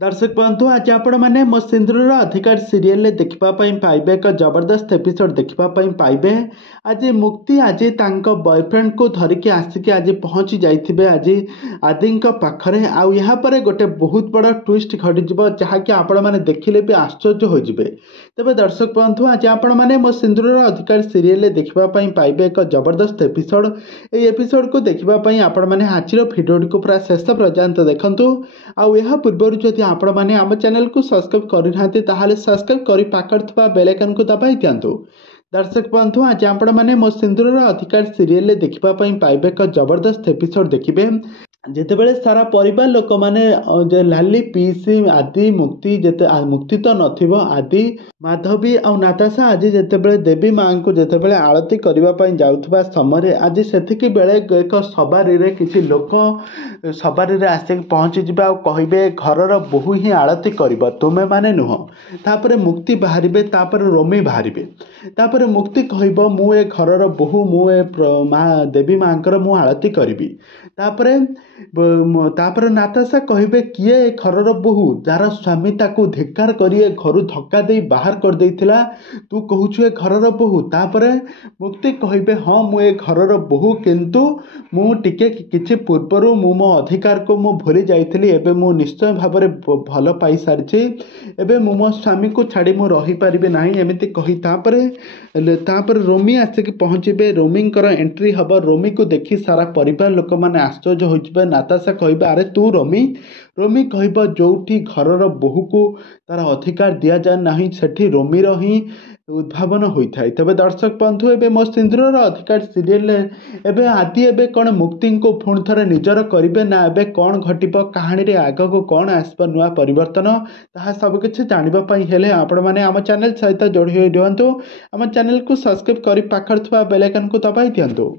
दर्शक बंधु आज आपण मैंने मो सिंदूर अधिकार सीरियल देखापी पाइबे एक जबरदस्त एपिसोड देखापी पाइबे। आज मुक्ति आज बॉयफ्रेंड को धरिकी आसिक आज पहुँची जाइए आज आदि पाखरे आपर गोटे बहुत बड़ ट्विस्ट घटी जहाँकि आपण मैंने देखिले भी आश्चर्य हो जाए। तेज दर्शक बंधु आज आपण मैंने मो सिंदूर अधिकार सीरियल देखापी पाइबे एक जबरदस्त एपिसोड। ये एपिसोड को देखापी आपण मैंने आज भिडियो को पूरा शेष पर्यंत देखूँ। आ पूर्व जदि आपण मैंने आम चैनल को सब्सक्राइब करना ताहले सब्सक्राइब कर पाखर बेल आइकन को दबाई दिंतु। दर्शक बंधु आज आपण मैंने मो सिंदूर अधिकार सीरियल देखापी पाइबे एक जबरदस्त एपिसोड देखिए जितेबाला सारा परिवार लोक मैंने लाली पीसी आदि मुक्ति जिते मुक्ति तो नथिबो आदि माधवी आ नाताशा आज जितेबाला देवी माँ को जितेबाला आरती करने जाउथबा समय आज सेतिकी बेले एक सवारी रे किसी लोक सवारी रे आसिक पहुँची जिबा आ कहिबे घरर बोहू ही आरती करिबो तुमे माने नुह। तापर मुक्ति बाहरिबे तापर रोमी बाहरिबे तापर मुक्ति कहइबो मु ए घरर बोहू मु ए माँ देवी माँकर मु आरती करिबी। तापर नाताशा कहे किए घरर बोहू जार स्वामी ताकू धिक्कार कर घर धक्का दे बाहर कर देइथिला तू कहूछु ए घरर बोहू। तापर मुक्ति कहे हाँ मुझे घरर बोहू किंतु मु टिके किछि पूर्वर मु मो अधिकार को मु भूली जाइथिली एबे मु निश्चय भाव में भल पाई सारिछि एबे मु मो स्वामी को छाड़ी मु रही परिबे नाही एमिति कही तापर रोमी आसिक पहुँचे रोमींकर एंट्री हम रोमी को देखी सारा परिवार लोक मैंने आश्चर्य हो। नाताशा कह अरे तू रोमी रोमी कह जोठी घरर बोहू को तार अधिकार दि जाए ना सेठी रोमीर ही उद्भावन होता है। तेज दर्शक बंधु एवं मो सिंदूर अधिकार सीरियल एवं आदि एवं कौन मुक्ति को पुणी थे निजर करेंगे ना एवं कौन घटब कहानी आग को कौन आसब नुआ परिवर्तन ताहा सबकिछि जानापी हेले आपण मैंने आम चैनल सहित जोड़ी हो रुहतु। आम चैनल को सब्सक्राइब कर पाखर बेल आइकन को दबाई दिंतु।